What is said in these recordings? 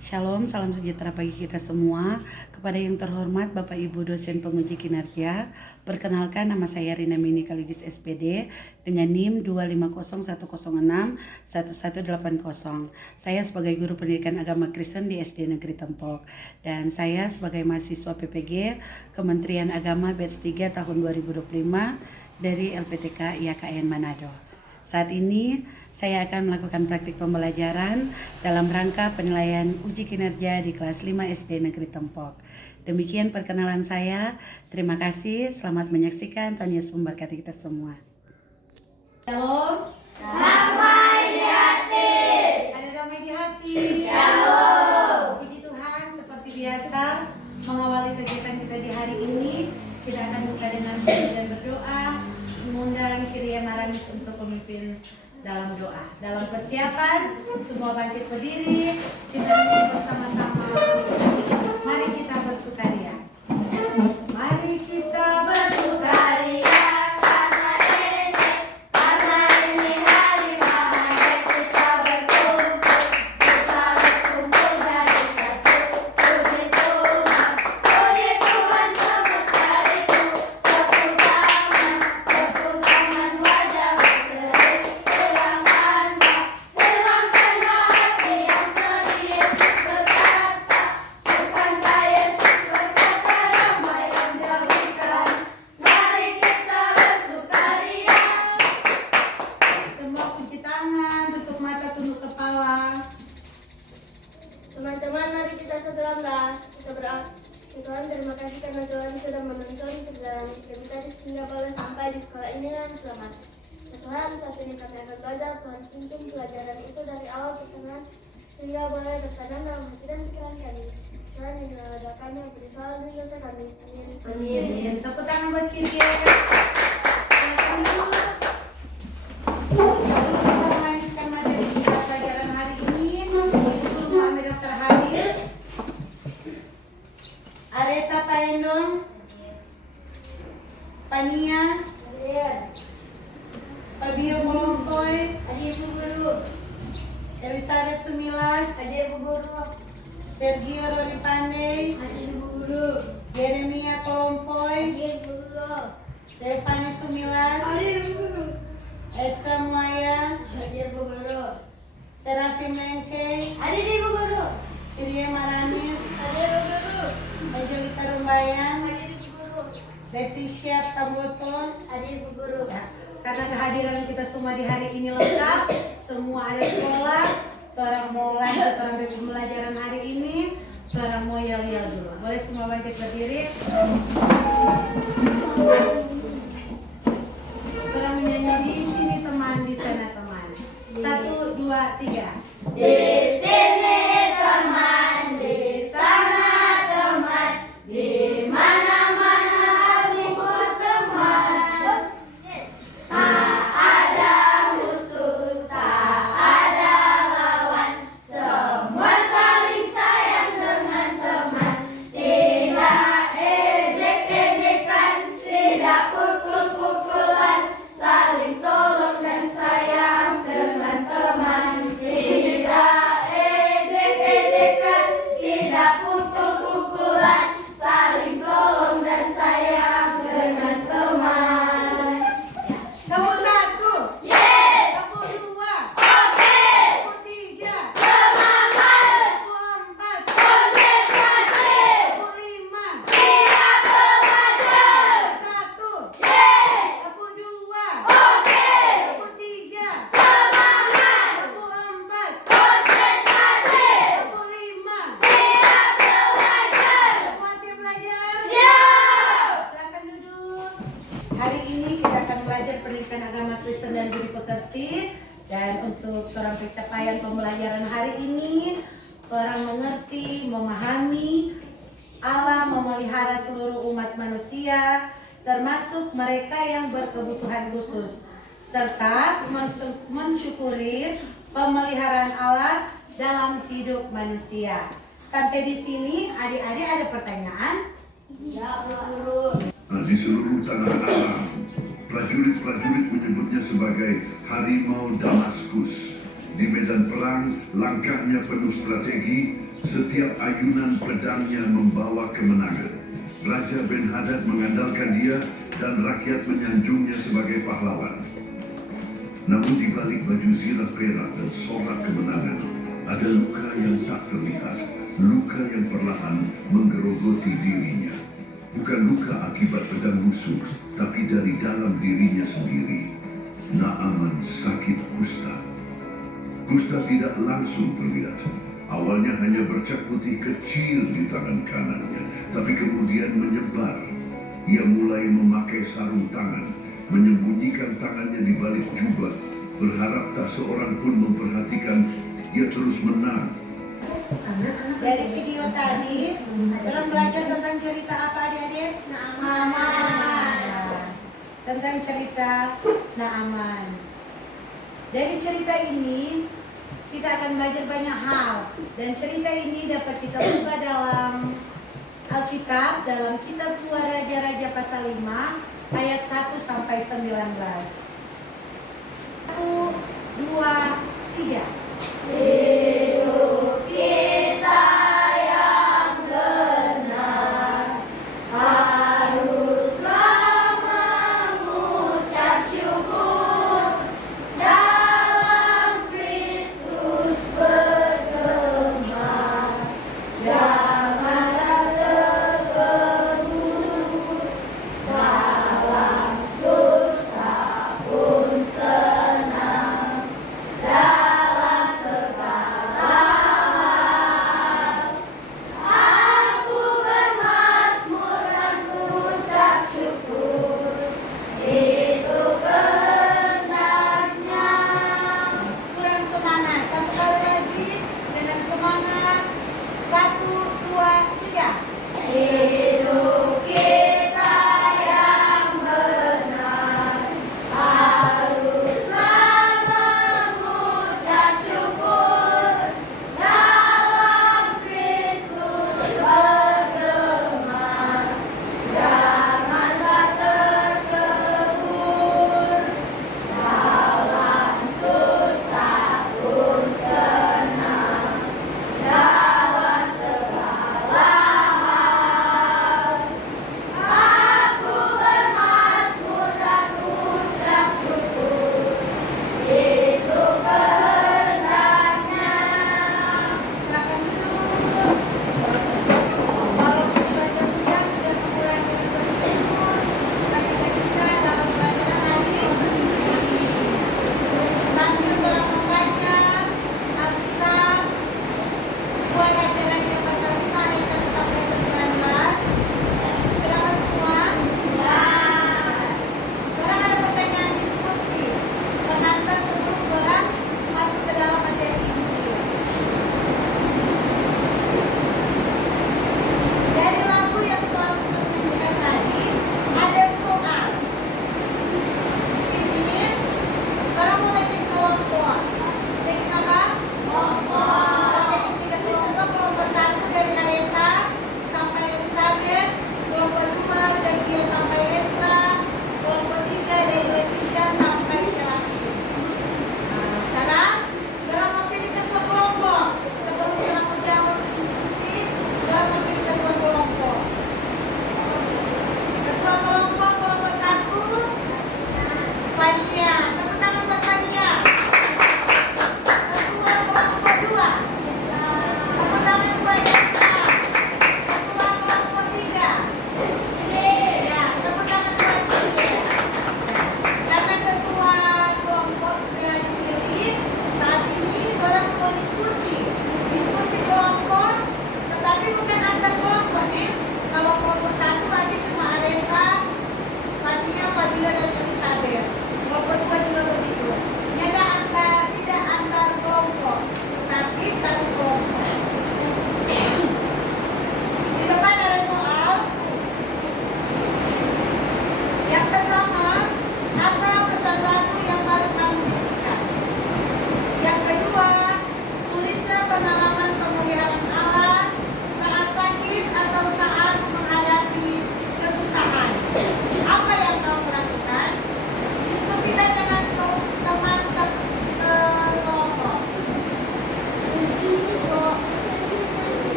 Shalom, salam sejahtera bagi kita semua. Kepada yang terhormat Bapak Ibu dosen penguji kinerja, perkenalkan nama saya Rina Mini Kaligis SPD dengan NIM 25010611180. Saya sebagai guru pendidikan agama Kristen di SD Negeri Tempok, dan saya sebagai mahasiswa PPG Kementerian Agama Batch 3 tahun 2025 dari LPTK IAKN Manado. Saat ini saya akan melakukan praktik pembelajaran dalam rangka penilaian uji kinerja di kelas 5 SD Negeri Tempok. Demikian perkenalan saya. Terima kasih. Selamat menyaksikan. Tuhan Yesus memberkati kita semua. Shalom. Damai di hati. Ada damai di hati. Shalom. Puji Tuhan, seperti biasa mengawali kegiatan kita di hari ini, kita akan buka dengan puji dan berdoa, mengundang Kyrie Maranis untuk pemimpin dalam doa. Dalam persiapan, semua bangkit berdiri, kita berdiri bersama-sama. Mari kita bersukaria. Mari kita bersukaria. Teman-teman, mari kita satu langkah. Kita berdoa. Tuhan, terima kasih karena Tuhan sudah menonton perjalanan kita sehingga boleh sampai di sekolah ini dengan selamat. Tuhan, saat ini kami akan belajar. Tuhan, pimpin pelajaran itu dari awal ke tengah sehingga boleh tertanam dalam hati dan pikiran kami. Tuhan, yang doa kami beri salah dan dosa kami. Amin. Amin. Tepuk tangan buat Kyrie. Areta Paendong, Pania, Fabio Molongkoy, Hadir Bu Guru. Elizabeth Sumilat, Hadir Bu Guru. Sergio Roni Pandey, Hadir Bu Guru. Yeremia Kelompoy, Hadir Bu Guru. Stefani Sumilat, Hadir Bu Guru. Esra Muaya, Hadir Bu Guru. Serafim Lengkei, Hadir Bu Guru. Kyrie Maranis, Hadir Bu Guru. Angelika Rumbayan, Hadir Bu Guru. Leticia Kamboton. Hadir Bu Guru. Ya, karena kehadiran kita semua di hari ini lengkap, semua ada sekolah, orang mau lanjut orang pembelajaran hari ini, orang mau yel-yel dulu. Boleh semua bangkit berdiri. Orang menyanyi di sini teman, di sana teman. 1, 2, 3. Di sini teman, di sana teman, di mana-mana hatiku teman. Tak ada musuh, tak ada lawan, semua saling sayang dengan teman. Tidak ejek-ejekan, tidak pukul-pukulan, saling tolong dan sayang dengan teman. Tidak ejek-ejekan, tidak pukul-pukulan, saling tolong dan sayang dengan teman. Kamu 1, Yes! kamu 2, Oke! kamu 3, Semangat! kamu 4, Konsentrasi! kamu 5, Tidak belajar! 1, Yes! kamu 2, Oke! kamu 3, Semangat! kamu 4, Konsentrasi! kamu 5. Tidak belajar! Semua siap belajar? Siap! Silakan duduk. Hari ini kita akan belajar pendidikan agama Kristen dan budi pekerti. Dan untuk seorang pencapaian pembelajaran hari ini, orang mengerti, memahami Allah memelihara seluruh umat manusia, termasuk mereka yang berkebutuhan khusus, serta mensyukuri pemeliharaan Allah dalam hidup manusia. Sampai di sini, adik-adik ada pertanyaan? Ya, Bu Guru. Di seluruh tanah alam, prajurit-prajurit menyebutnya sebagai harimau Damaskus. Di medan perang, langkahnya penuh strategi Setiap ayunan pedangnya membawa kemenangan. Raja Ben Hadad mengandalkan dia dan rakyat menyanjungnya sebagai pahlawan. Namun di balik baju zirah perak dan sorak kemenangan, ada luka yang tak terlihat, luka yang perlahan menggerogoti dirinya. Bukan luka akibat pedang musuh, tapi dari dalam dirinya sendiri. Naaman sakit kusta. Kusta tidak langsung terlihat. Awalnya hanya bercak putih kecil di tangan kanannya, tapi kemudian menyebar. Ia mulai memakai sarung tangan, menyembunyikan tangannya di balik jubah, berharap tak seorang pun memperhatikan. Ia terus menang. Dari video tadi, orang belajar tentang cerita apa adik-adik? Naaman. Tentang cerita Naaman. Dari cerita ini, kita akan belajar banyak hal. Dan cerita ini dapat kita buka dalam Alkitab, dalam kitab 2 Raja-Raja pasal 5, ayat 1 sampai 19. 1, 2, 3. Hidup kita yang benar haruslah mengucap syukur dalam Kristus bergema. Janganlah terganggu dalam susah pun senang.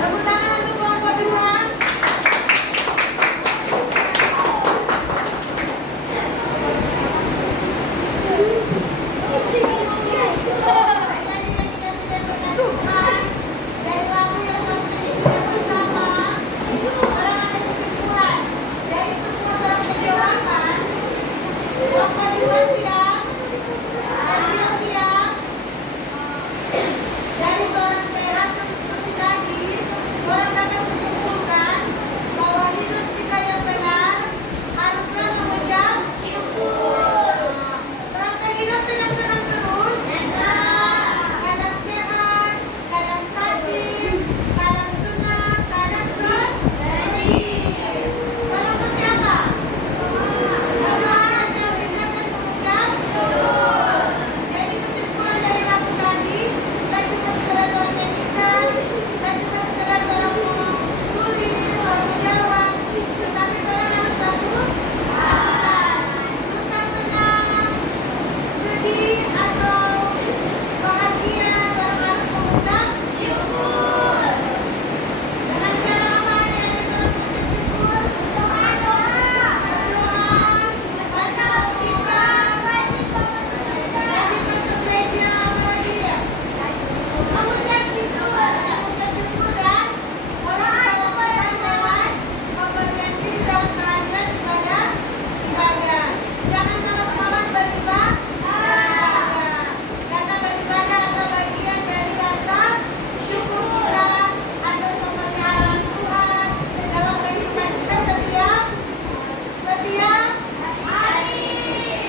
Tepuk tangan untuk kelompok 2. Dari lagu yang baru saja kita bersama, orang ada kesimpulan dari semua orang penjelasan. Kelompok 2 siap, dan dia siap. Dari orang hasil diskusi tadi, orang dapat menyimpulkan bahwa hidup kita yang benar haruslah mengucap syukur. Rangka hidup senang-senang terus. Kadang sehat, kadang sakit, kadang senang, kadang sedih. Orang mesti apa? Berdoa yang benar dan mengucap syukur. Jadi kesimpulan dari lagu tadi, kita juga sekedar orang nyanyikan, kita juga sekedar orang menulis, orang menjawab, tetapi orang harus lakukan. Susah senang, sedih atau bahagia, orang harus mengucap syukur. Dengan cara apa yang orang mengucap syukur? Berdoa, baca Alkitab, rajin masuk gereja, apa lagi ya? Mengucap syukur dan boleh kita lakukan lewat pemberian diri dalam kehadiran ibadah. Jangan malas-malas beribadah. Karena beribadah adalah bagian dari rasa syukur kita atas pemeliharaan Tuhan dalam kehidupan kita setiap hari.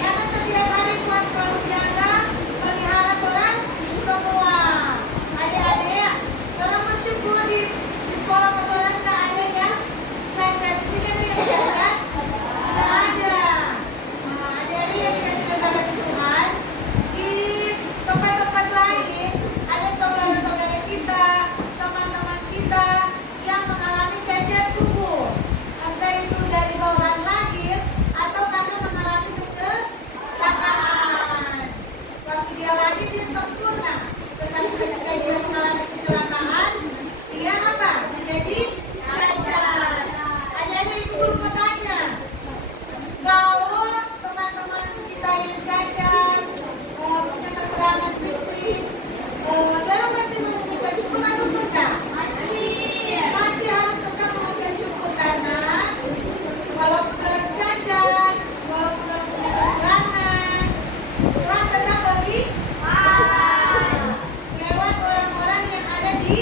Karena setiap hari Tuhan selalu jaga, pelihara orang semua. Adik-adik, orang bersyukur di sekolah petualang tak ada yang cacat. Di sini ada yang cacat? Tidak ada. Adik-adik yang dikasih berbakat Tuhan, di tempat-tempat lain ada saudara-saudara kita, teman-teman kita yang mengalami cacat tubuh. Entah itu dari bawaan lahir atau karena mengalami kecelakaan. Waktu dia lahir dia sempurna, tetapi ketika dia mengalami kecelakaan, dia apa? Menjadi cacat. Adik-adik ibu guru mau tanya, kalau teman-teman kita yang cacat, punya kekurangan fisik, dalam masih mengucap syukur atau sudah? Masih harus tetap mengucap syukur karena walaupun dalam cacat, walaupun dalam punya kekurangan, Tuhan tetap pelihara lewat orang-orang yang ada di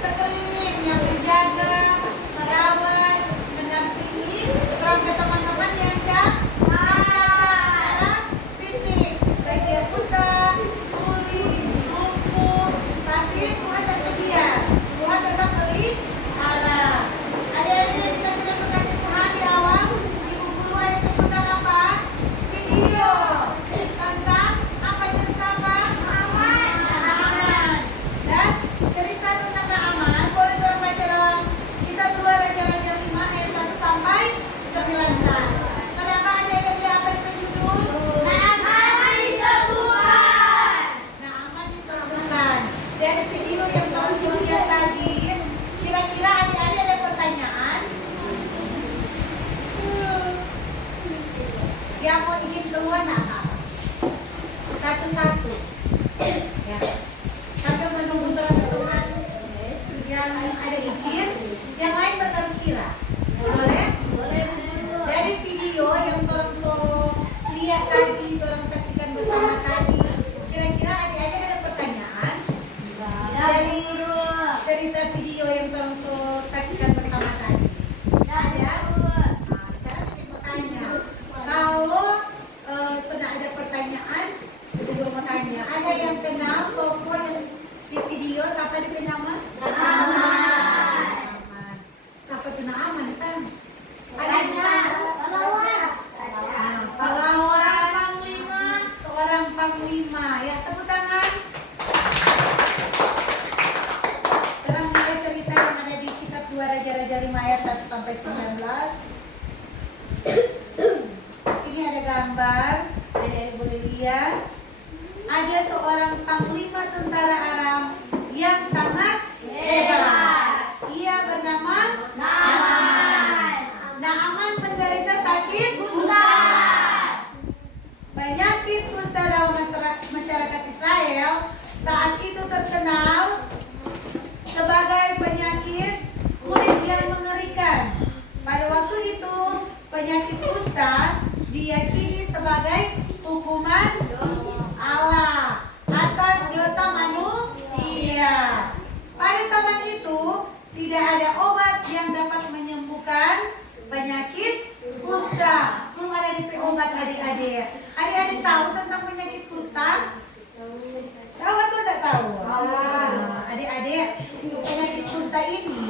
sekeliling yang menjaga, merawat, mendampingi orang ke teman-teman yang cacat secara fisik, baik dia buta, tuli, lumpuh, tapi Tuhan tersedia. Tuhan tetap pelihara. Adik-adik yang dikasih dan berkati Tuhan, di awal ibu guru ada sebutan apa? Video tentang apa? Cerita apa? Naaman. Dan cerita tentang Naaman boleh kita baca dalam kitab 2 Raja-Raja 5 ayat 1 sampai 19. Saudara adik-adik apa itu judul? Naaman disembuhkan. Dari video yang telah dilihat tadi, kira-kira adik-adik ada pertanyaan? Yang mau ingin keluar apa? Satu-satu. Ya. Sambil menunggu teman-teman yang ada izin, yang lain bertaruh kira. Boleh? Dari video yang tolong lihat tadi, tolong saksikan bersama tadi, kira-kira adik-adik ada pertanyaan? Dari cerita video yang tolong saksikan bersama tadi. Ada? Nah, sekarang sampai 19. Di sini ada gambar, adik-adik boleh lihat. Ada seorang panglima tentara Aram yang sangat hebat. Ia bernama Naaman. Naaman menderita sakit kusta. Penyakit kusta dalam masyarakat Israel saat itu terkenal sebagai penyakit kulit yang mengerikan. Pada waktu itu, penyakit kusta diyakini sebagai hukuman Allah atas dosa manusia. Pada zaman itu, tidak ada obat yang dapat menyembuhkan penyakit kusta. Belum ada DP obat adik-adik. Adik-adik tahu tentang penyakit kusta? Tahu atau tidak tahu? Nah, adik-adik, penyakit kusta ini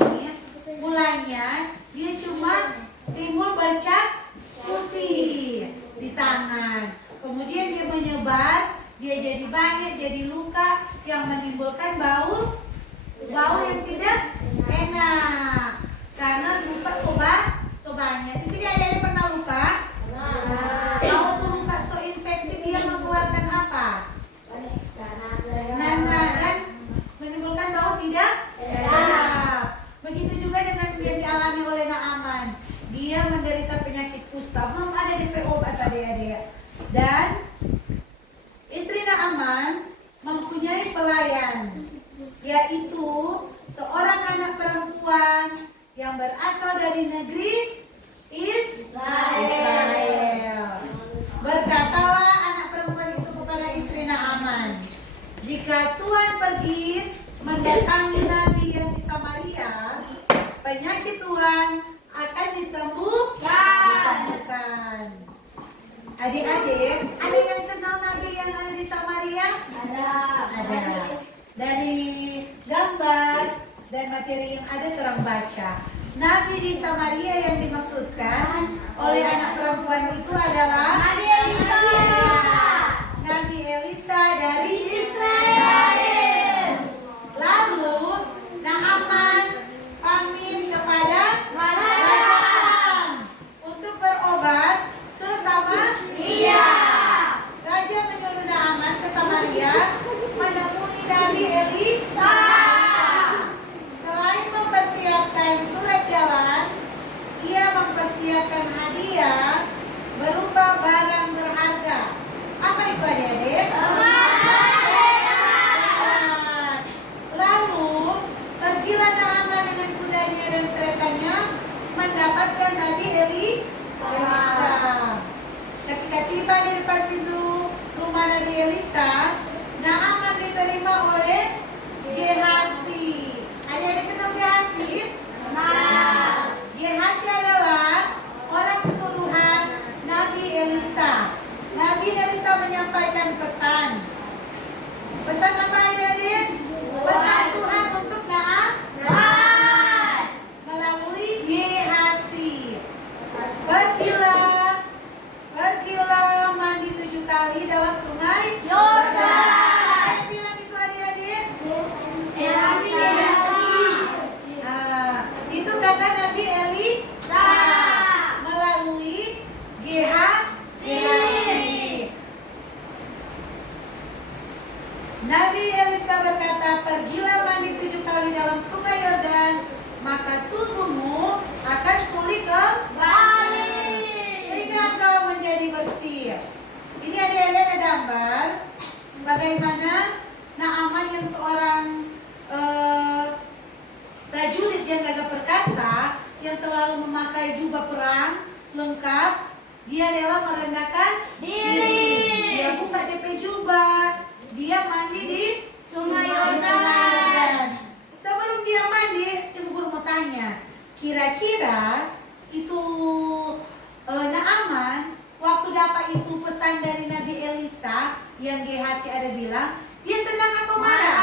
mulanya dia cuma timbul bercak putih di tangan. Kemudian dia menyebar, dia jadi banyak, jadi luka yang menimbulkan bau yang tidak enak. Karena luka sobanya. Di sini ada yang pernah luka? Kalau tuh luka infeksi dia mengeluarkan apa? Nanah dan menimbulkan bau tidak sedap. Begitu juga dengan yang dialami oleh Naaman. Dia menderita penyakit kusta. Belum ada DP obat adik-adik. Dan istri Naaman mempunyai pelayan, yaitu seorang anak perempuan yang berasal dari negeri Israel. Berkatalah anak perempuan itu kepada istri Naaman, jika Tuhan pergi mendatangi nabi yang di Samaria, penyakit Tuhan akan disembuhkan. Adik-adik, ada yang kenal nabi yang ada di Samaria? Ada. Dari gambar dan materi yang ada terang baca. Nabi di Samaria yang dimaksudkan oleh anak perempuan itu adalah Nabi Elisa. Nabi Elisa dari Israel. Lalu Naaman pamit kepada Raja Aram untuk berobat ke Samaria. Raja menyuruh Naaman ke Samaria menemui Nabi Elisa. Selain mempersiapkan surat jalan, ia mempersiapkan hadiah berupa barang berharga. Apa itu adik-adik? Lalu pergilah Naaman dengan kudanya dan keretanya mendapatkan Nabi Elisa. Ketika tiba di depan pintu rumah Nabi Elisa, Naaman diterima oleh Gehasi. Adik-adik kenal Gehasi? Gehasi adalah orang suruhan Nabi Elisa. Nabi Elisa menyampaikan pesan. Pesan apa adik-adik? Pesan Tuhan untuk Naaman melalui Gehasi. Pergilah mandi 7 kali dalam sungai Yordan. Siapa yang bilang itu adik-adik? Elisa. Itu kata Nabi Elisa melalui Gehasi. Nabi Elisa berkata, pergilah mandi 7 kali dalam sungai Yordan, maka tubuhmu akan pulih kembali sehingga engkau menjadi bersih. Ini ada gambar bagaimana Naaman yang seorang prajurit yang gagah perkasa, yang selalu memakai jubah perang lengkap, dia rela merendahkan diri. Dia buka DP jubah, dia mandi di Sungai di Yordan. Sungai Yordan. Sebelum dia mandi, ibu guru mau tanya, kira-kira itu Naaman waktu dapat itu pesan dari Nabi Elisa yang Gehasi ada bilang, dia senang atau marah?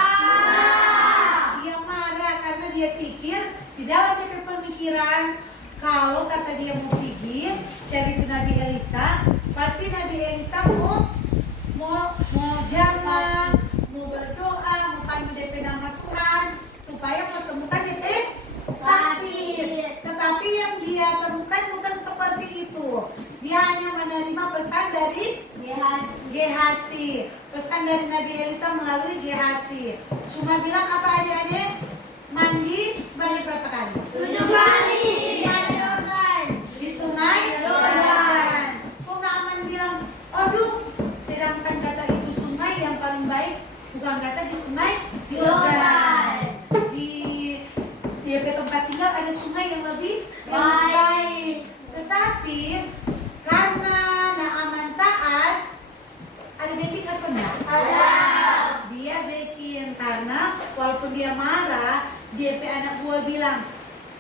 Dia marah karena dia pikir di dalam DP pemikiran, kalau kata dia mau pergi cari itu Nabi Elisa, pasti Nabi Elisa mau jamaah, mau berdoa, mau panggil DP nama Tuhan supaya kesembuhan DP sakit. Tetapi yang dia dari Gehasi. Pesan dari Nabi Elisa melalui Gehasi. Cuma bilang apa adik-adik? Mandi sebanyak berapa kali? 7 kali. Di sungai Yordan. Kok Naaman bilang, aduh, sedangkan kata itu sungai yang paling baik bukan kata di sungai Yordan. Di tempat tinggal ada sungai yang lebih baik. Tetapi karena Naaman taat, ada backing apa enggak? Ada. Dia backing karena walaupun dia marah, dia anak buah bilang,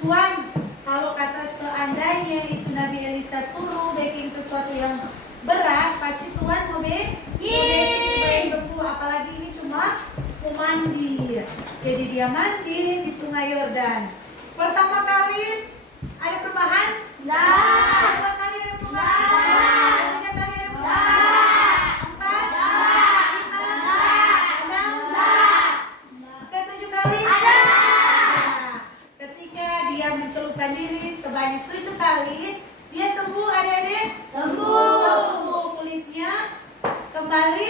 Tuan, kalau kata seandainya itu Nabi Elisa suruh baking sesuatu yang berat, pasti Tuhan mau baking supaya sembuh. Apalagi ini cuma mau mandi. Jadi dia mandi di sungai Yordan. Pertama kali ada perubahan? Kedua kali ada perubahan? Ketiga kali ada perubahan? 4, 5, 6, ketujuh kali? Ketika dia mencelupkan diri sebanyak 7 kali, dia sembuh adik-adik? Sembuh. Kulitnya kembali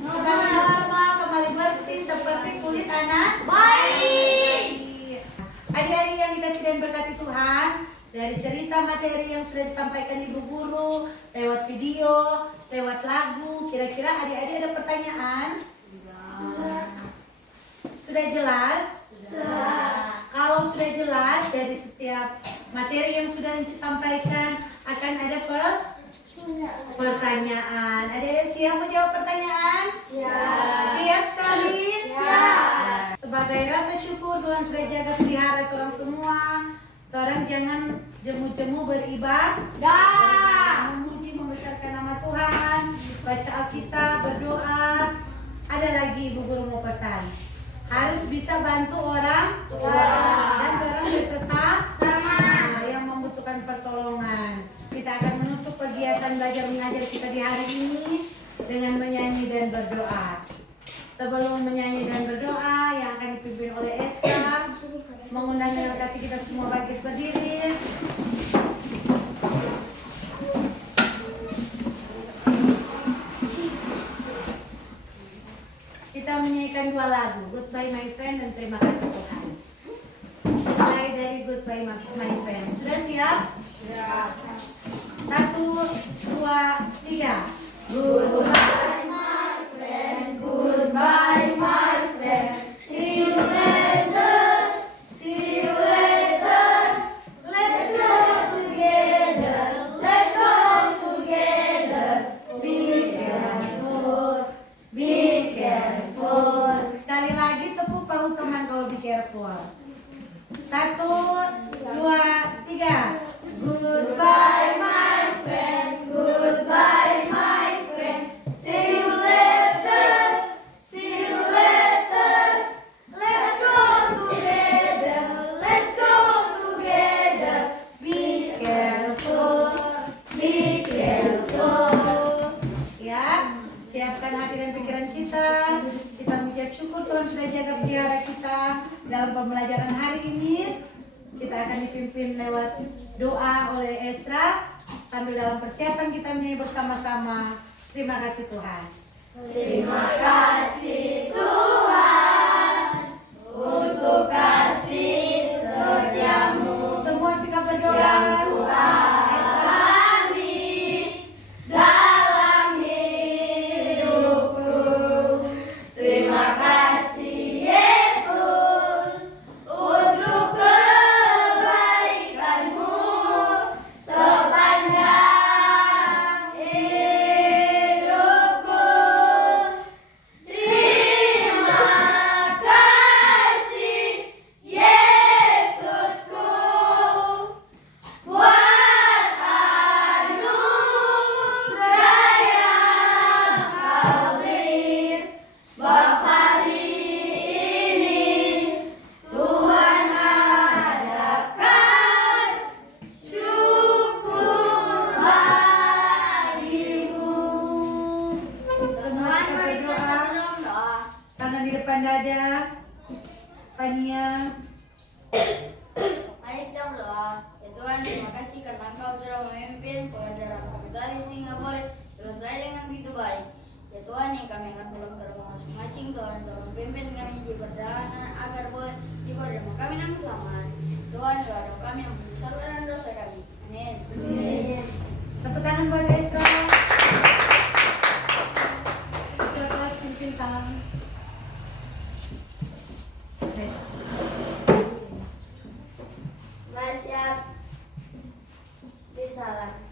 normal, kembali bersih seperti kulit anak bayi. Adik-adik yang dikasih dan berkati Tuhan, dari cerita materi yang sudah disampaikan ibu guru, lewat video, lewat lagu, kira-kira adik-adik ada pertanyaan? Sudah jelas? Kalau sudah jelas dari setiap materi yang sudah Enci sampaikan akan ada pertanyaan. Adik-adik siap menjawab pertanyaan? Siap sekali? Sebagai rasa syukur Tuhan sudah jaga pelihara orang semua. Orang jangan jemu-jemu beribadah, memuji membesarkan nama Tuhan, baca Alkitab, berdoa. Ada lagi ibu guru mau pesan, harus bisa bantu orang dan orang sesama yang membutuhkan pertolongan. Kita akan menutup kegiatan belajar mengajar kita di hari ini dengan menyanyi dan berdoa. Sebelum menyanyi dan berdoa yang akan dipimpin oleh Esta, mengundang dengan kasih kita semua bangkit berdiri. Kita menyanyikan 2 lagu, Goodbye My Friend dan Terima Kasih Tuhan. Mulai dari Goodbye My Friend. Sudah siap? 1, 2, 3. Goodbye my friend, goodbye my friend. See you later, see you later. Let's go together, let's go together. Be careful, be careful. Sekali lagi tepuk bahu teman kalau be careful. 1, 2, 3. Goodbye my friend, goodbye my friend. See you later, see you later. Let's go together, let's go together. Be careful, be careful. Ya, siapkan hati dan pikiran kita. Kita mengucap syukur Tuhan sudah jaga pelihara kita dalam pembelajaran hari ini. Kita akan dipimpin lewat doa oleh Esra sambil dalam persiapan kita menyanyi bersama-sama. Terima kasih Tuhan. Terima kasih Tuhan untuk kasih setiamu. Semua sikap berdoa. Dalam hidupku, terima kasih Yesus untuk kebaikanmu sepanjang hidupku. Terima kasih Yesusku buat anugerah yang kau beri. Sebab hari ini Tuhan adakan syukur bagimu. Semua sikap berdoa. Tangan di depan dada. Fania. Mari kita berdoa. Ya Tuhan, terima kasih karena Engkau sudah memimpin pengajaran kami tadi sehingga boleh selesai dengan begitu baik. Ya Tuhan yang kami akan pulang ke rumah masing-masing, Tuhan tolong pimpin kami di perjalanan agar boleh tiba di rumah kami dengan selamat. Tuhan doa kami yang membesarkan dosa kami. Amin. Tepuk tangan buat Esra. Kita kelas pimpin salam. Oke. Semuanya siap. Disalam.